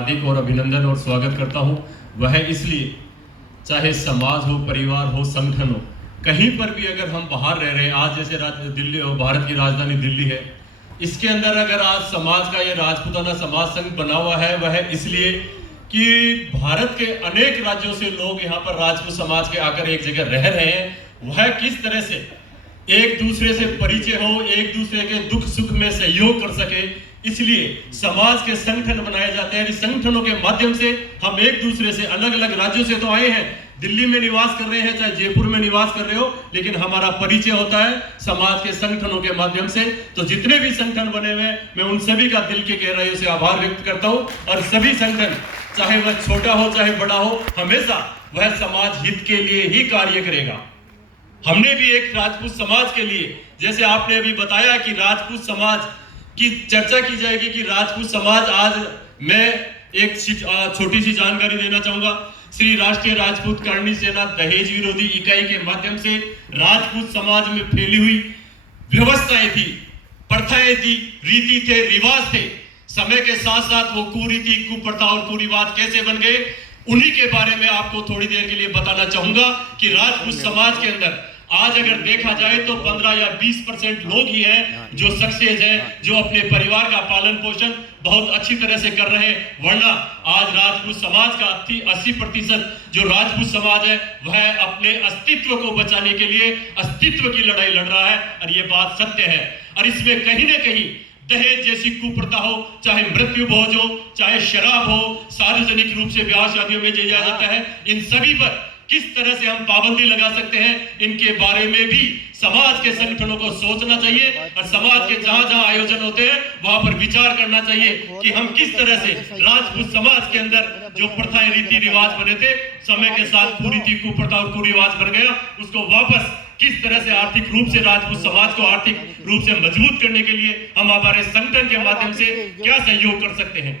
हार्दिक और अभिनंदन और स्वागत करता हूं। वह इसलिए, चाहे समाज हो, परिवार हो, संगठन हो, कहीं पर भी अगर हम बाहर रह रहे हैं, आज जैसे दिल्ली, भारत की राजधानी दिल्ली है, इसके अंदर अगर आज समाज का ये राजपूताना समाज संघ बना हुआ है, वह इसलिए कि भारत के अनेक राज्यों से लोग यहाँ पर राजपूत समाज के आकर एक जगह रह रहे हैं। वह किस तरह से एक दूसरे से परिचय हो, एक दूसरे के दुख सुख में सहयोग कर सके, इसलिए समाज के संगठन बनाए जाते हैं। इस संगठनों के माध्यम से हम एक दूसरे से, अलग अलग राज्यों से तो आए हैं, दिल्ली में निवास कर रहे हैं, चाहे जयपुर में निवास कर रहे हो, लेकिन हमारा परिचय होता है समाज के संगठनों के माध्यम से। तो जितने भी संगठन बने हुए हैं, मैं उन सभी का दिल की गहराइयों से आभार व्यक्त करता हूं। और सभी संगठन, चाहे वह छोटा हो चाहे बड़ा हो, हमेशा वह समाज हित के लिए ही कार्य करेगा। हमने भी एक राजपूत समाज के लिए, जैसे आपने अभी बताया कि राजपूत समाज की चर्चा की जाएगी, कि राजपूत समाज, आज मैं एक छोटी सी जानकारी देना चाहूंगा। श्री राष्ट्रीय राजपूत करणी सेना दहेज विरोधी इकाई के माध्यम से राजपूत समाज में फैली हुई व्यवस्थाएं थी, प्रथाएं थी, रीति थे, रिवाज थे, समय के साथ साथ वो कुरीति, कुप्रथा और कुरिवाज कैसे बन गए, उन्हीं के बारे में आपको थोड़ी देर के लिए बताना चाहूंगा कि राजपूत समाज के अंदर आज अगर देखा जाए तो 15 या 20% लोग ही हैं जो सक्सेस हैं, जो अपने परिवार का पालन पोषण बहुत अच्छी तरह से कर रहे हैं। वरना आज राजपूत समाज का 80% जो राजपूत समाज है, वह अपने अस्तित्व को बचाने के लिए अस्तित्व की लड़ाई लड़ रहा है, और ये बात सत्य है। और इसमें कहीं ना कहीं दहेज जैसी कुप्रथा हो, चाहे मृत्यु भोज हो, चाहे शराब हो, सार्वजनिक रूप से ब्याह शादियों में दिया जाता है, इन सभी पर किस तरह से हम पाबंदी लगा सकते हैं, इनके बारे में भी समाज के संगठनों को सोचना चाहिए। और समाज के जहां जहां आयोजन होते हैं, वहां पर विचार करना चाहिए कि हम किस तरह से राजपूत समाज के अंदर जो प्रथाएं, रीति रिवाज बने थे, समय के साथ कुरीति, कुप्रथा और कुरिवाज बन गया, उसको वापस किस तरह से आर्थिक रूप से राजपूत समाज को आर्थिक रूप से मजबूत करने के लिए हम हमारे संगठन के माध्यम से क्या सहयोग कर सकते हैं।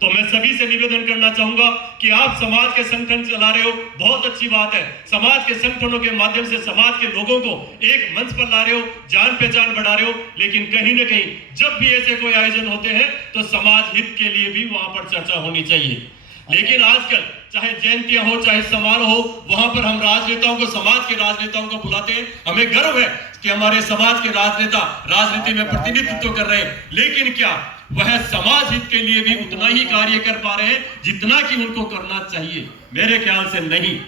तो मैं सभी से निवेदन करना चाहूंगा कि आप समाज के संगठन चला रहे हो, बहुत अच्छी बात है। समाज के संगठनों के माध्यम से समाज के लोगों को एक मंच पर ला रहे हो, जान पहचान बढ़ा रहे हो, लेकिन कहीं ना कहीं जब भी ऐसे कोई आयोजन होते हैं तो समाज हित के लिए भी वहां पर चर्चा होनी चाहिए। लेकिन आजकल चाहे जयंतियां हो, चाहे समारोह हो, वहां पर हम राजनेताओं को, समाज के राजनेताओं को बुलाते हैं। हमें गर्व है कि हमारे समाज के राजनेता राजनीति में प्रतिनिधित्व कर रहे हैं, लेकिन क्या वह समाज हित के लिए भी उतना ही कार्य कर पा रहे हैं जितना कि उनको करना चाहिए? मेरे ख्याल से नहीं।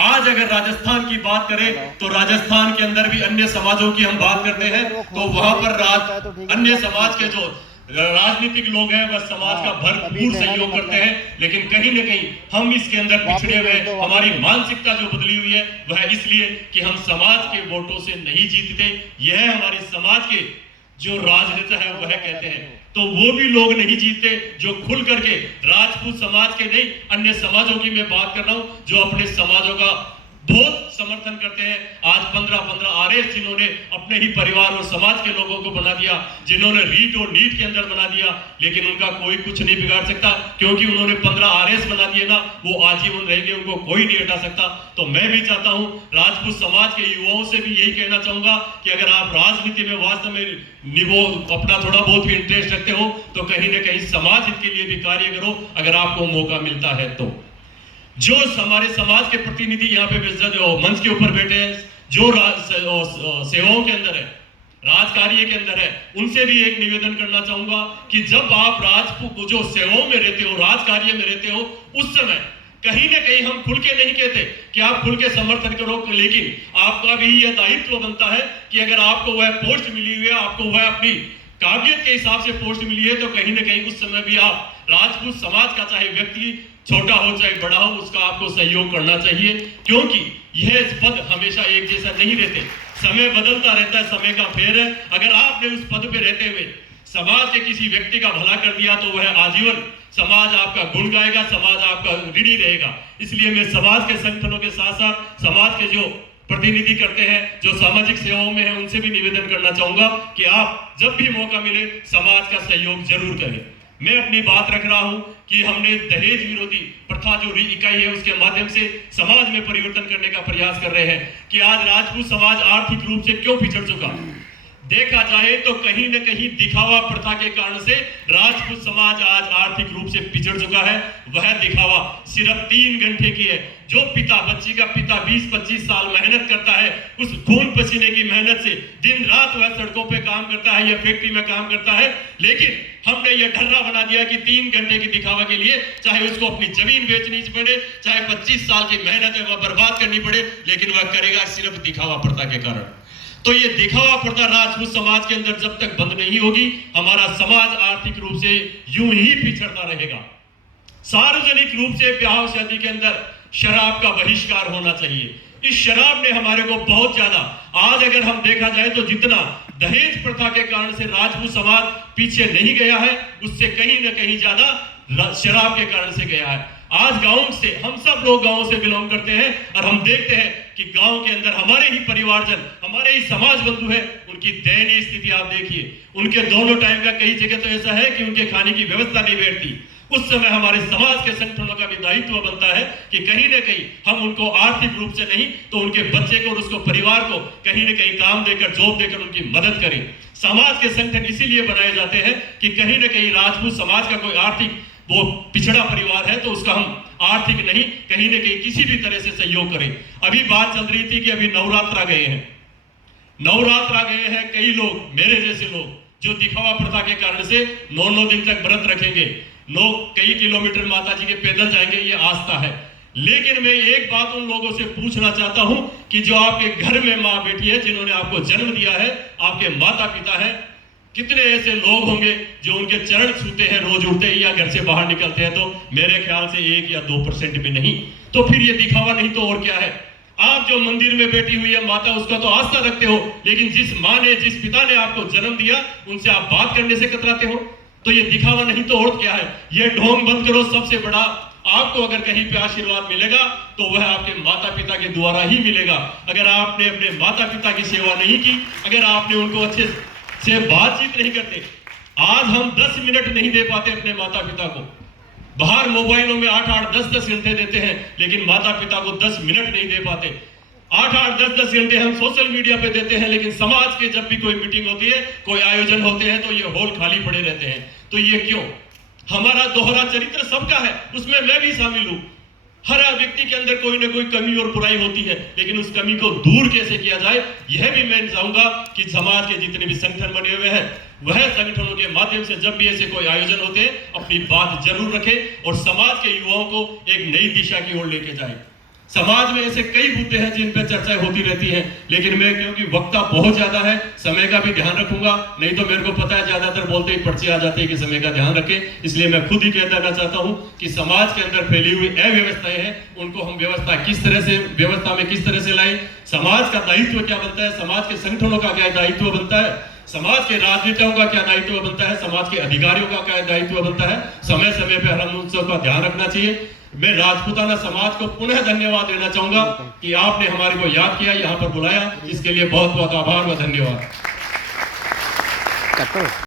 आज अगर राजस्थान की बात करें तो राजस्थान के अंदर भी अन्य समाजों की हम बात करते हैं, तो वहां पर अन्य समाज के जो राजनीतिक लोग हैं, वह समाज का भरपूर सहयोग करते हैं। लेकिन कहीं ना कहीं हम इसके अंदर पिछड़े हुए, हमारी मानसिकता जो बदली हुई है, वह इसलिए कि हम समाज के वोटों से नहीं जीतते। यह हमारे समाज के जो राजनेता है वह कहते हैं, तो वो भी लोग नहीं जीतते जो खुल करके राजपूत समाज के नहीं, अन्य समाजों की मैं बात कर रहा हूं, जो अपने समाजों का बहुत समर्थन करते हैं। आज 15 आरएस जिन्होंने अपने ही परिवार और समाज के लोगों को बना दिया, जिन्होंने रीट और नीट के अंदर बना दिया, लेकिन उनका कोई कुछ नहीं बिगाड़ सकता, क्योंकि उन्होंने 15 आरएस बना दिए ना, वो आजीवन रहेंगे, उनको कोई नहीं हटा सकता। तो मैं भी चाहता हूं, राजपूत समाज के युवाओं से भी यही कहना चाहूंगा कि अगर आप राजनीति में वास्तव में अपना थोड़ा बहुत भी इंटरेस्ट रखते हो, तो कहीं ना कहीं समाज हित के लिए भी कार्य करो, अगर आपको मौका मिलता है तो। जो हमारे समाज के प्रतिनिधि यहाँ पे मंच के ऊपर बैठे हैं, जो सेवाओं के अंदर है, राजकार्य के अंदर है, उनसे भी एक निवेदन करना चाहूंगा कि जब आप राजपूत जो सेवाओं में रहते हो, राजकार्य में रहते हो, उस समय कहीं ना कहीं हम खुल के नहीं कहते कि आप खुल के समर्थन करो, लेकिन आपका भी यह दायित्व बनता है कि अगर आपको वह पोस्ट मिली हुई है, आपको वह अपनी काबिलियत के हिसाब से पोस्ट मिली है, तो कहीं ना कहीं उस समय भी आप राजपूत समाज का, चाहे व्यक्ति छोटा हो चाहे बड़ा हो, उसका आपको सहयोग करना चाहिए। क्योंकि यह पद हमेशा एक जैसा नहीं रहते, समय बदलता रहता है, समय का फेर है। अगर आपने उस पद पे रहते हुए समाज के किसी व्यक्ति का भला कर दिया, तो वह आजीवन समाज आपका गुण गाएगा, समाज आपका ऋणी रहेगा। इसलिए मैं समाज के संगठनों के साथ साथ समाज के जो प्रतिनिधि करते हैं, जो सामाजिक सेवाओं में है, उनसे भी निवेदन करना चाहूंगा कि आप जब भी मौका मिले समाज का सहयोग जरूर करें। मैं अपनी बात रख रहा हूं कि हमने दहेज विरोधी प्रथा जो इकाई है, उसके माध्यम से समाज में परिवर्तन करने का प्रयास कर रहे हैं कि आज राजपूत समाज आर्थिक रूप से क्यों पिछड़ चुका। देखा जाए तो कहीं न कहीं दिखावा प्रथा के कारण से राजपूत समाज आज आर्थिक रूप से पिछड़ चुका है। वह दिखावा सिर्फ 3 घंटे की है। जो पिता, बच्ची का पिता 20-25 साल मेहनत करता है, उस खून पसीने की मेहनत से दिन रात वह सड़कों पे काम करता है या फैक्ट्री में काम करता है, लेकिन हमने यह ढर्रा बना दिया कि 3 घंटे की दिखावा के लिए चाहे उसको अपनी जमीन बेचनी पड़े, चाहे 25 साल की मेहनत है वह बर्बाद करनी पड़े, लेकिन वह करेगा सिर्फ दिखावा प्रथा के कारण। तो ये दिखावा प्रथा राजपूत समाज के अंदर जब तक बंद नहीं होगी, हमारा समाज आर्थिक रूप से यूं ही पिछड़ता रहेगा। सार्वजनिक रूप से ब्याह शादी के अंदर शराब का बहिष्कार होना चाहिए। इस शराब ने हमारे को बहुत ज्यादा, आज अगर हम देखा जाए तो जितना दहेज प्रथा के कारण से राजपूत समाज पीछे नहीं गया है, उससे कहीं ना कहीं ज्यादा शराब के कारण से गया है। आज गांव से, हम सब लोग गांव से बिलोंग करते हैं और हम देखते हैं कि गांव के अंदर हमारे ही परिवारजन, हमारे ही समाज बंधु है, उनकी दयनीय स्थिति आप देखिए। उनके दोनों टाइम का कई जगह तो ऐसा है कि उनके खाने की व्यवस्था नहीं बैठती। उस समय हमारे समाज के संगठनों का भी दायित्व बनता है कि कहीं ना कहीं हम उनको आर्थिक रूप से नहीं तो उनके बच्चे को और उसको परिवार को कहीं ना कहीं काम देकर, जॉब देकर उनकी मदद करें। समाज के संगठन इसीलिए बनाए जाते हैं कि कहीं ना कहीं राजपूत समाज का कोई आर्थिक वो पिछड़ा परिवार है तो उसका हम आर्थिक नहीं, कहीं ना कहीं किसी भी तरह से सहयोग करें। अभी बात चल रही थी कि अभी नवरात्र आ गए हैं, नवरात्र आ गए हैं। कई लोग, मेरे जैसे लोग, जो दिखावा प्रथा के कारण से 9 दिन तक व्रत रखेंगे, लोग कई किलोमीटर माता जी के पैदल जाएंगे, ये आस्था है। लेकिन मैं एक बात उन लोगों से पूछना चाहता हूं कि जो आपके घर में मां बेटी है, जिन्होंने आपको जन्म दिया है, आपके माता पिता है, कितने ऐसे लोग होंगे जो उनके चरण छूते हैं रोज उठते ही या घर से बाहर निकलते हैं? तो मेरे ख्याल से 1 या 2% भी नहीं। तो फिर ये दिखावा नहीं तो और क्या है? आप जो मंदिर में बैठी हुई है माता, उसका तो आस्था रखते हो, लेकिन जिस माँ ने, जिस पिता ने आपको जन्म दिया, उनसे आप बात करने से कतराते हो। तो ये दिखावा नहीं तो और क्या है? ये ढोंग बंद करो। सबसे बड़ा आपको अगर कहीं पे आशीर्वाद मिलेगा तो वह आपके माता पिता के द्वारा ही मिलेगा। अगर आपने अपने माता पिता की सेवा नहीं की, अगर आपने उनको अच्छे से बातचीत नहीं करते, आज हम 10 मिनट नहीं दे पाते अपने माता पिता को। बाहर मोबाइलों में 8-8, 10-10 घंटे देते हैं, लेकिन माता पिता को 10 मिनट नहीं दे पाते। 8-8, 10-10 घंटे हम सोशल मीडिया पे देते हैं, लेकिन समाज के जब भी कोई मीटिंग होती है, कोई आयोजन होते हैं, तो ये हॉल खाली पड़े रहते हैं। तो ये क्यों? हमारा दोहरा चरित्र सबका है, उसमें मैं भी शामिल हूं। हर व्यक्ति के अंदर कोई ना कोई कमी और बुराई होती है, लेकिन उस कमी को दूर कैसे किया जाए, यह भी मैं चाहूंगा कि समाज के जितने भी संगठन बने हुए हैं, वह संगठनों के माध्यम से जब भी ऐसे कोई आयोजन होते हैं, अपनी बात जरूर रखें और समाज के युवाओं को एक नई दिशा की ओर लेके जाए। समाज में ऐसे कई मुद्दे हैं जिन पर चर्चा होती रहती है, लेकिन मैं, क्योंकि वक्ता बहुत ज्यादा है, समय का भी ध्यान रखूंगा। नहीं तो मेरे को पता है ज्यादातर बोलते ही पर्ची आ जाती है कि समय का ध्यान रखें। इसलिए मैं खुद ही कह देना चाहता हूं कि समाज के अंदर फैली हुई अव्यवस्थाएं हैं, उनको हम व्यवस्था में किस तरह से लाएं। समाज का दायित्व क्या बनता है, समाज के संगठनों का क्या दायित्व बनता है, समाज के राजनेताओं का क्या दायित्व बनता है, समाज के अधिकारियों का क्या दायित्व बनता है। समय समय पर हम उन सब का ध्यान रखना चाहिए। मैं राजपूताना समाज को पुनः धन्यवाद देना चाहूंगा कि आपने हमारे को याद किया, यहाँ पर बुलाया, इसके लिए बहुत बहुत आभार व धन्यवाद।